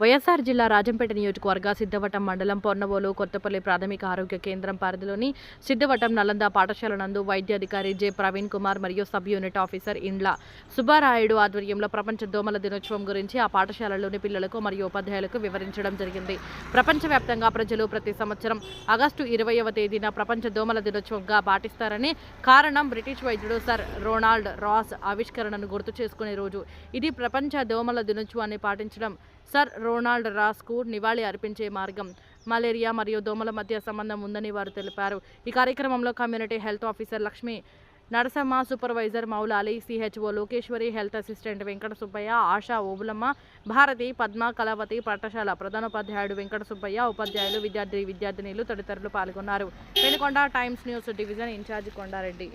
వైఎస్ఆర్ జిల్లా రాజంపేట నియోజకవర్గ సిద్ధవటం మండలం పొన్నవోలు కొత్తపల్లి ప్రాథమిక ఆరోగ్య కేంద్రం పరిధిలోని సిద్ధవటం నలంద పాఠశాల నందు వైద్యాధికారి జె. ప్రవీణ్ కుమార్ మరియు సబ్ యూనిట్ ఆఫీసర్ ఇండ్ల సుబ్బారాయుడు ఆధ్వర్యంలో ప్రపంచ దోమల దినోత్సవం గురించి ఆ పాఠశాలలోని పిల్లలకు మరియు ఉపాధ్యాయులకు వివరించడం జరిగింది. ప్రపంచవ్యాప్తంగా ప్రజలు ప్రతి సంవత్సరం ఆగస్టు ఇరవైవ తేదీన ప్రపంచ దోమల దినోత్సవంగా పాటిస్తారని కారణం బ్రిటిష్ వైద్యుడు సర్ రొనాల్డ్ రాస్ ఆవిష్కరణను గుర్తు చేసుకునే రోజు. ఇది ప్రపంచ దోమల దినోత్సవాన్ని పాటించడం సర్ రొనాల్డ్ రాస్కు నివాళి అర్పించే మార్గం. మలేరియా మరియు దోమల మధ్య సంబంధం ఉందని వారు తెలిపారు. ఈ కార్యక్రమంలో community health officer Lakshmi Narasamma supervisor Moulali CHO Lokeshwari health assistant Venkata Subbaiah ASHA Obulamma Bharathi Padma Kalavathi పాఠశాల ప్రధానోపాధ్యాయుడు వెంకట సుబ్బయ్య ఉపాధ్యాయులు విద్యార్థి విద్యార్థినిలు తదితరులు పాల్గొన్నారు. Penukonda Times news division incharge Kondareddy.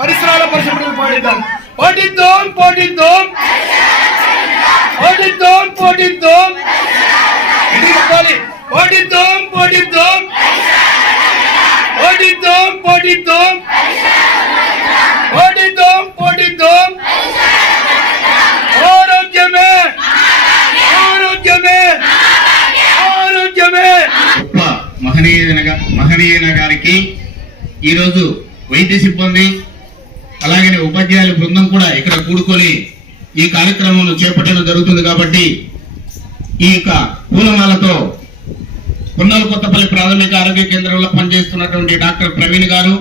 పరిసరాల పరిశుభ్రం పాడిద్దాం పాటిద్దాం పాటిద్దాం పాటిద్దాం పాటిద్దాం ఇది చెప్పాలి పాటిద్దాం పాటిద్దాం పాటిద్దాం పాటిద్దాం పాటిద్దాం ఆరోగ్యమే. ఆరోగ్యమే. ఆరోగ్యమే. గొప్ప మహనీయున మహనీయున గారికి ఈరోజు వైద్య సిబ్బంది అలాగనే ఉపాధ్యాయుల బృందం కూడా ఇక్కడ కూడుకొని ఈ కార్యక్రమం చేపట్టడం జరుగుతుంది కాబట్టి ఈ యొక్క పూలమాలతో పున్నల కొత్తపల్లి ప్రాథమిక ఆరోగ్య కేంద్రంలో పనిచేస్తున్నటువంటి డాక్టర్ ప్రవీణ్ గారు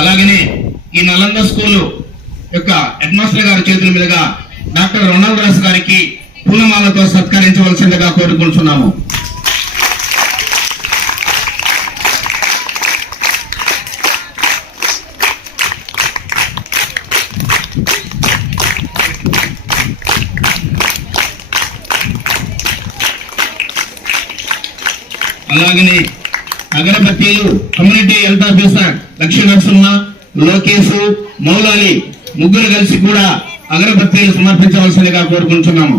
అలాగనే ఈ నలంద స్కూలు యొక్క హెడ్మాస్టర్ గారి చేతుల మీదుగా డాక్టర్ రొనాల్డ్ రాస్ గారికి పూలమాలతో సత్కరించవలసిందిగా కోరుకుంటున్నాము. అలాగనే అగరబత్తీలు community health officer Lakshmi Narasimha Lokesh Moulali ముగ్గురు కలిసి కూడా అగరబత్తీలు సమర్పించవలసిందిగా కోరుకుంటున్నాము.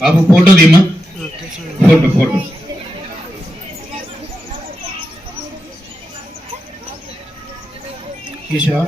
బాబు ఫోటో దీమా ఫోటో ఫోటో. ఈశా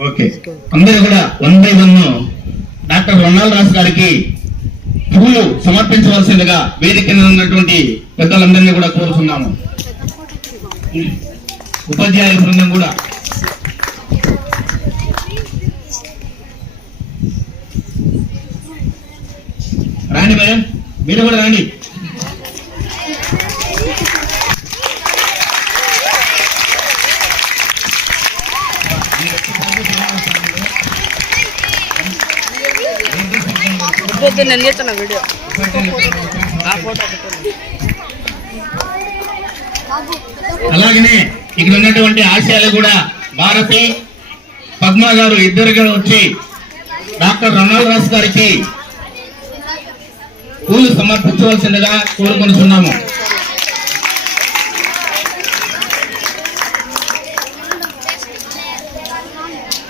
ఓకే అందరూ కూడా one by one doctor Ronald Ross గారికి పూలు సమర్పించవలసిందిగా వేదిక ఉన్నటువంటి పెద్దలందరినీ కూడా కోరుతున్నాము. ఉపాధ్యాయ బృందం కూడా. రాండి మేడం మీరు కూడా రండి. పొద్దున్న నేను వీడియో. ఆ ఫోటో అలాగనే ఇక్కడ ఉన్నటువంటి ఆశయాలు కూడా భారతి పద్మ గారు ఇద్దరు కూడా వచ్చి డాక్టర్ రొనాల్డ్ రాస్ గారికి పూలు సమర్పించవలసిందిగా కోరుకొనుచున్నాము.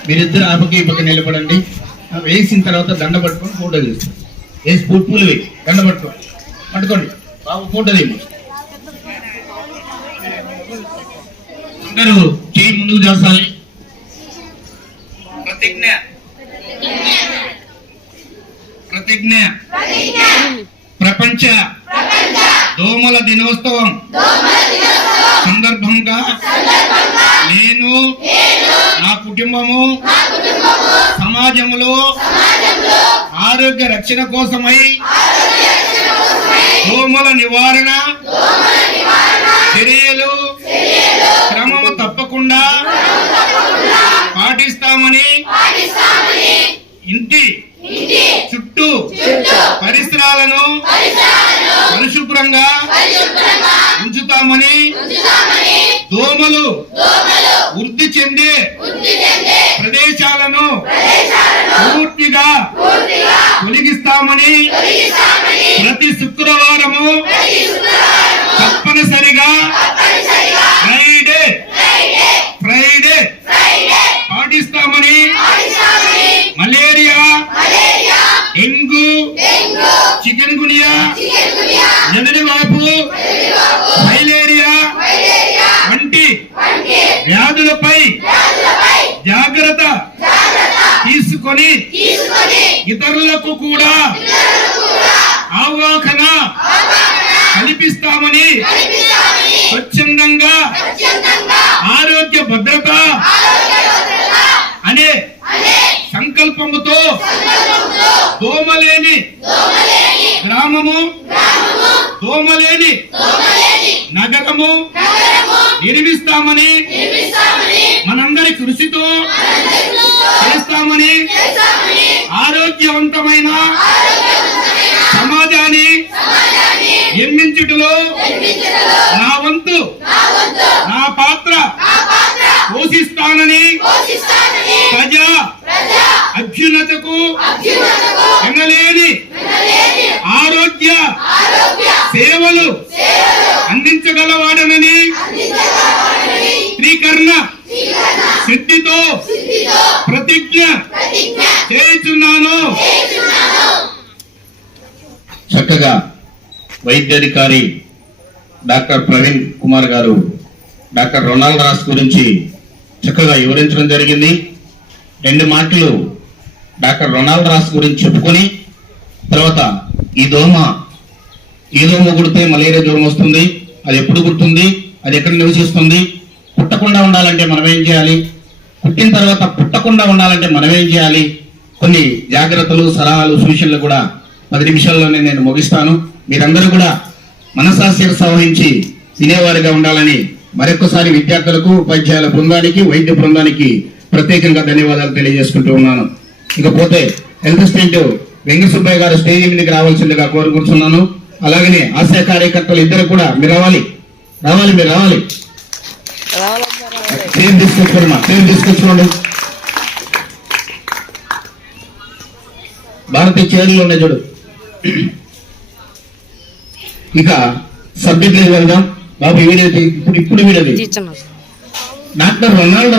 మీరిద్దరు ఆ పక్క ఈ పక్క నిలబడండి. ఆ వేసిన తర్వాత దండ పట్టుకొని ఫోటో తీస్తారు వేసి పూలు పూలు వేయి దండ పట్టుకోండి పట్టుకోండి. బాబు పూటది అందరూ చేయి ముందుకు చేస్తాలి ప్రతిజ్ఞ. ప్రతిజ్ఞ. ప్రపంచ. దోమల దినోత్సవం. సందర్భంగా నేను నా కుటుంబము సమాజంలో ఆరోగ్య రక్షణ కోసమై దోమల నివారణ చర్యలు క్రమము తప్పకుండా పాటిస్తామని ఇంటి చుట్టూ పరిసరాలను పరిశుభ్రంగా ఉంచుతామని దోమలు వృద్ధి చెందే ప్రదేశాలను పూర్తిగా తొలగిస్తామని ప్రతి శుక్రవారము తప్పనిసరిగా ఇతరులకు కూడా అవగాహన కల్పిస్తామని స్వచ్ఛందంగా ఆరోగ్య భద్రత అనే సంకల్పముతో దోమలేని గ్రామము దోమలేని నగరము నిర్మిస్తామని మనందరి కృషితో చేస్తామని ఆరోగ్యవంతమైన సమాజాన్ని నిర్మించుటలో నా వంతు నా పాత్ర పోషిస్తానని ప్రజా అభ్యున్నతకు వైద్యాధికారి డాక్టర్ ప్రవీణ్ కుమార్ గారు డాక్టర్ రొనాల్డ్ రాస్ గురించి చక్కగా వివరించడం జరిగింది. రెండు మాటలు డాక్టర్ రొనాల్డ్ రాస్ గురించి చెప్పుకొని తర్వాత ఈ దోమ ఈ దోమ కుడితే మలేరియా జ్వరం వస్తుంది అది ఎప్పుడు కుడుతుంది అది ఎక్కడ నివసిస్తుంది పుట్టకుండా ఉండాలంటే మనం ఏం చేయాలి? పుట్టిన తర్వాత పుట్టకుండా ఉండాలంటే మనం ఏం చేయాలి? కొన్ని జాగ్రత్తలు సలహాలు సూచనలు కూడా పది నిమిషాల్లోనే నేను ముగిస్తాను. మీరందరూ కూడా మనసా శిరస వహించి వినేవారిగా ఉండాలని మరొకసారి విద్యార్థులకు ఉపాధ్యాయుల బృందానికి వైద్య బృందానికి ప్రత్యేకంగా ధన్యవాదాలు తెలియజేసుకుంటూ ఉన్నాను. ఇకపోతే హెల్త్ అసిస్టెంట్ వెంకటసుబ్బయ్య గారు స్టేజ్ మీదకి రావాల్సిందిగా కోరుకుంటున్నాను. అలాగనే ఆశా కార్యకర్తలు ఇద్దరు కూడా మీరు రావాలి. రావాలి మీరు రావాలి. పేరు తీసుకొచ్చుకోండి తీసుకొచ్చుకోండి భారతీయ చైర్లు ఉన్నాయి చూడు. ఇక సబ్జెక్ట్ వెళ్దాం బాబు తీ- ఇప్పుడు ఇప్పుడు వీడియో తీ. Doctor Ronald